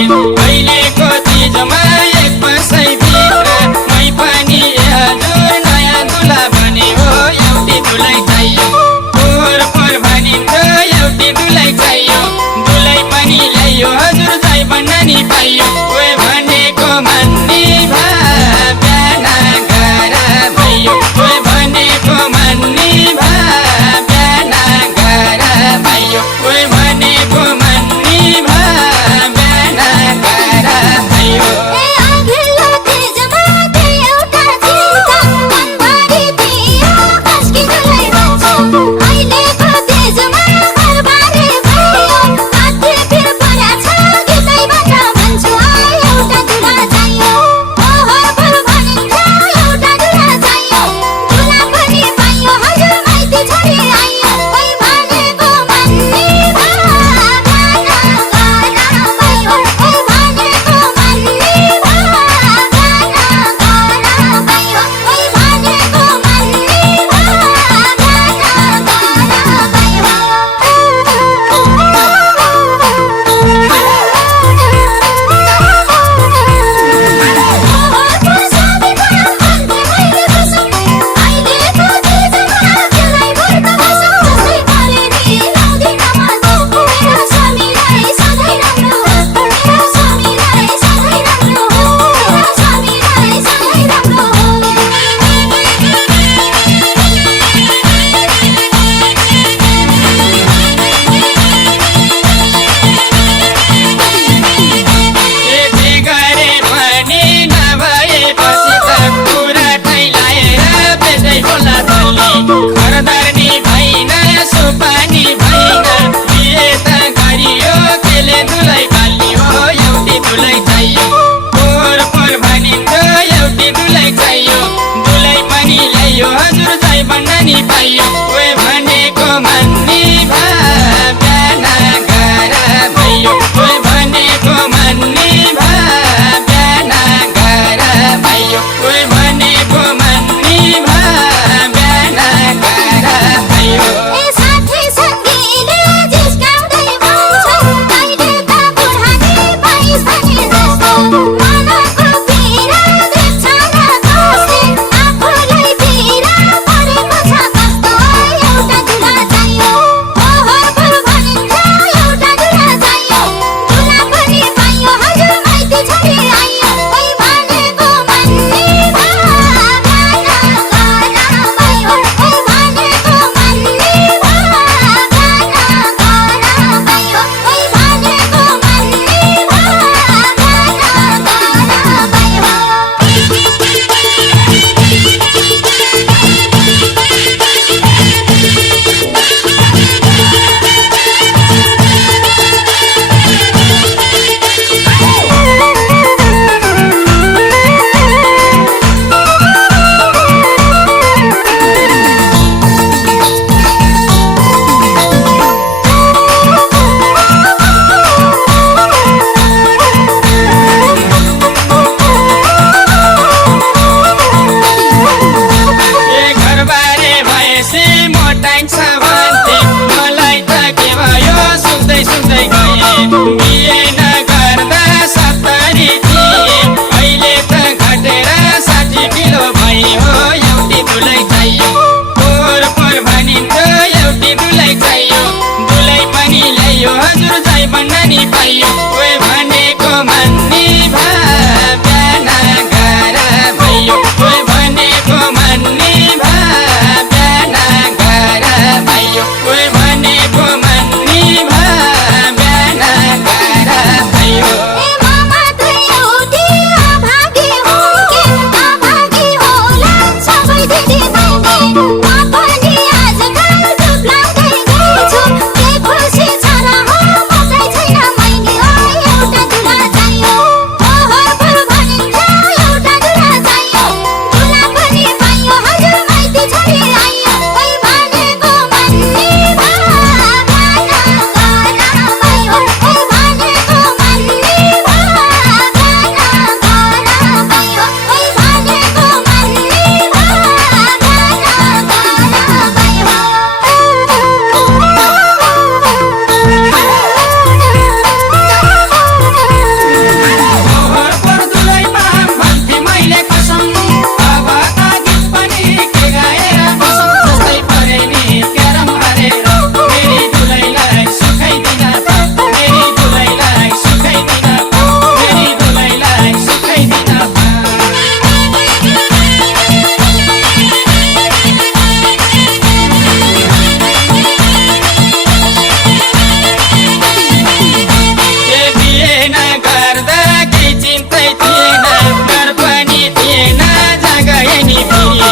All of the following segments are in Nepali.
भयो अहिलेको चिजमा एक वर्षैभित्र मै पनि हजुर नयाँ दुला भने हो एउटी दुलै चाहियो पोहोर पोहोर भनिन्छ एउटी दुलै चाहियो दुलै पनि ल्यायो हजुर जय भन्न नि पाइयो ओए भनेको मान्ने भा बिहान गर भयो ओए भनेको मान्ने भा बिहान गर भयो ओए भनेको मान्ने भा बिहान गर भयो खरदारनी भैन सुपानी भैन बिहे त गरियो केले दुलै पालियो एउटी दुलै चाहियो पोहोर पोहोर भनिन्छ एउटी दुलै चाहियो दुलै पनि ल्यायो हजुर जय भन्न नि पाइयो ओए भनेको मान्ने भा बिहान गर भयो ओए भनेको मान्ने भा बिहान गर भयो ओए भनेको मान्ने भा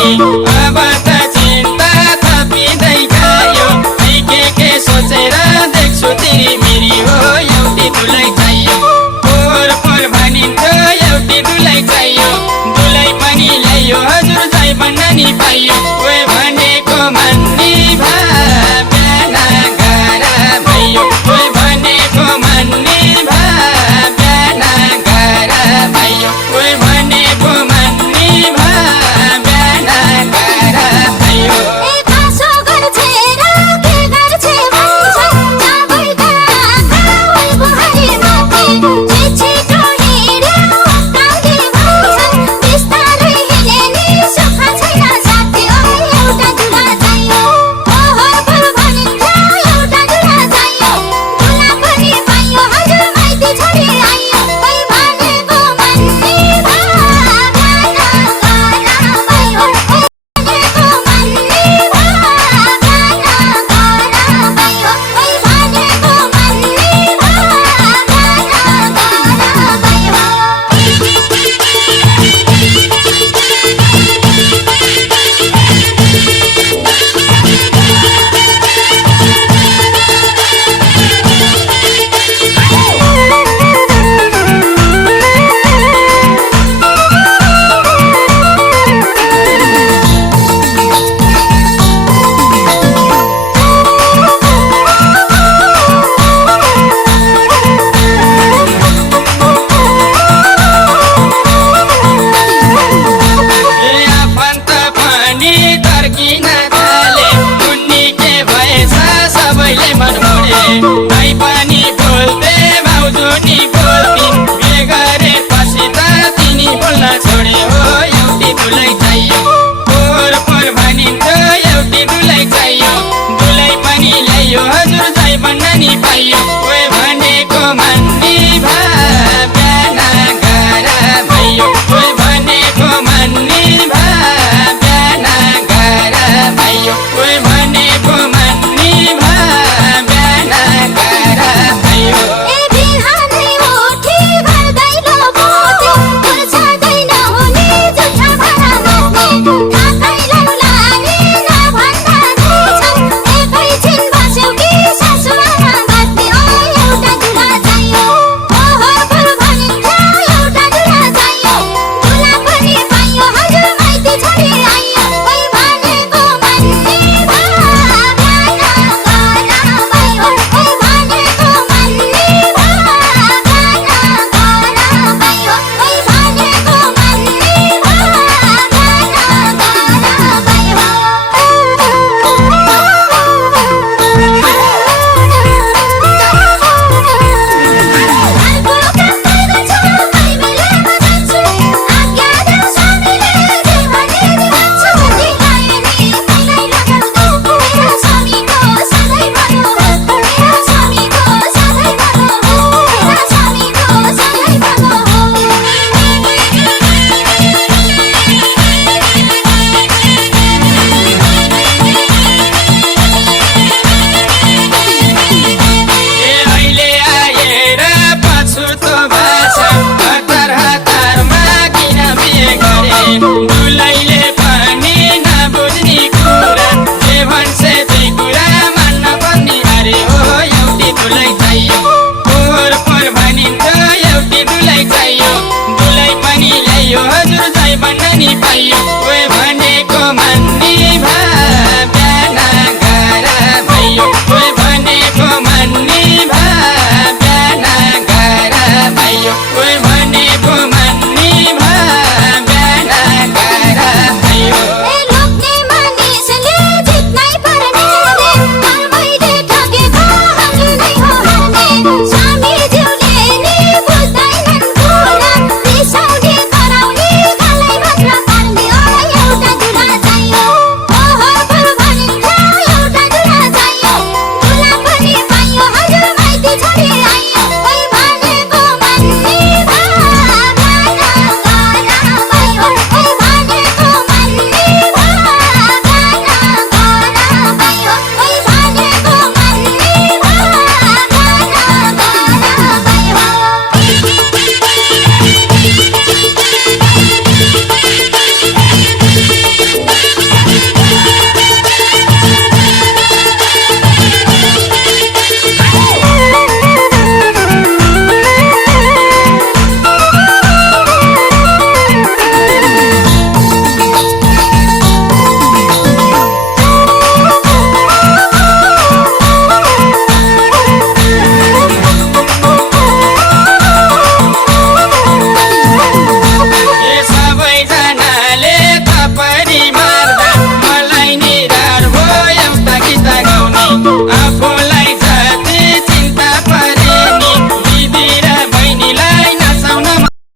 अब त चिन्ता थपिँदै गयो के सोचेर देख्छु तिमी मेरी हो एउटी दुलै चाहियो पोहोर पोहोर भनिन्थ्यो एउटी दुलै चाहियो दुलै पनि ल्यायो हजुर जय भन्न नि पाइयो